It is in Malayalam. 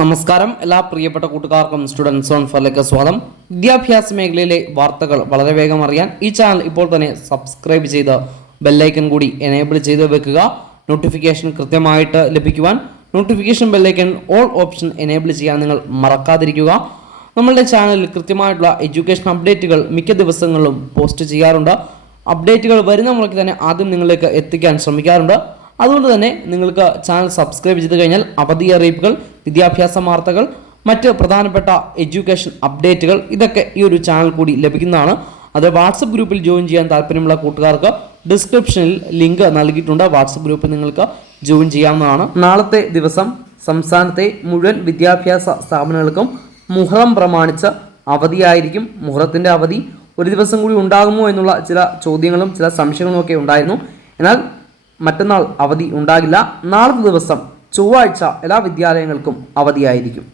നമസ്കാരം. എല്ലാ പ്രിയപ്പെട്ട കൂട്ടുകാർക്കും സ്റ്റുഡൻസ് ഓൺ ഫറിലേക്ക് സ്വാഗതം. വിദ്യാഭ്യാസ മേഖലയിലെ വാർത്തകൾ വളരെ വേഗം അറിയാൻ ഈ ചാനൽ ഇപ്പോൾ തന്നെ സബ്സ്ക്രൈബ് ചെയ്ത് ബെല്ലൈക്കൺ കൂടി എനേബിൾ ചെയ്ത് വെക്കുക. നോട്ടിഫിക്കേഷൻ കൃത്യമായിട്ട് ലഭിക്കുവാൻ notification bell icon all option enable ചെയ്യാൻ നിങ്ങൾ മറക്കാതിരിക്കുക. നമ്മളുടെ ചാനലിൽ കൃത്യമായിട്ടുള്ള എഡ്യൂക്കേഷൻ അപ്ഡേറ്റുകൾ മിക്ക ദിവസങ്ങളിലും പോസ്റ്റ് ചെയ്യാറുണ്ട്. അപ്ഡേറ്റുകൾ വരുന്ന മുറയ്ക്ക് തന്നെ ആദ്യം നിങ്ങളിലേക്ക് എത്തിക്കാൻ ശ്രമിക്കാറുണ്ട്. അതുകൊണ്ട് തന്നെ നിങ്ങൾക്ക് ചാനൽ സബ്സ്ക്രൈബ് ചെയ്ത് കഴിഞ്ഞാൽ അവധി അറിയിപ്പുകൾ, വിദ്യാഭ്യാസ വാർത്തകൾ, മറ്റ് പ്രധാനപ്പെട്ട എഡ്യൂക്കേഷൻ അപ്ഡേറ്റുകൾ ഇതൊക്കെ ഈ ഒരു ചാനൽ കൂടി ലഭിക്കുന്നതാണ്. അത് വാട്സപ്പ് ഗ്രൂപ്പിൽ ജോയിൻ ചെയ്യാൻ താല്പര്യമുള്ള കൂട്ടുകാർക്ക് ഡിസ്ക്രിപ്ഷനിൽ ലിങ്ക് നൽകിയിട്ടുണ്ട്. വാട്സപ്പ് ഗ്രൂപ്പിൽ നിങ്ങൾക്ക് ജോയിൻ ചെയ്യാവുന്നതാണ്. നാളത്തെ ദിവസം സംസ്ഥാനത്തെ മുഴുവൻ വിദ്യാഭ്യാസ സ്ഥാപനങ്ങൾക്കും മുഹറം പ്രമാണിച്ച് അവധിയായിരിക്കും. മുഹറത്തിൻ്റെ അവധി ഒരു ദിവസം കൂടി ഉണ്ടാകുമോ എന്നുള്ള ചില ചോദ്യങ്ങളും ചില സംശയങ്ങളും ഒക്കെ ഉണ്ടായിരുന്നു. എന്നാൽ മറ്റന്നാൾ അവധി ഉണ്ടാകില്ല. നാളത്തെ ദിവസം ചൊവ്വാഴ്ച എല്ലാ വിദ്യാലയങ്ങൾക്കും അവധിയായിരിക്കും.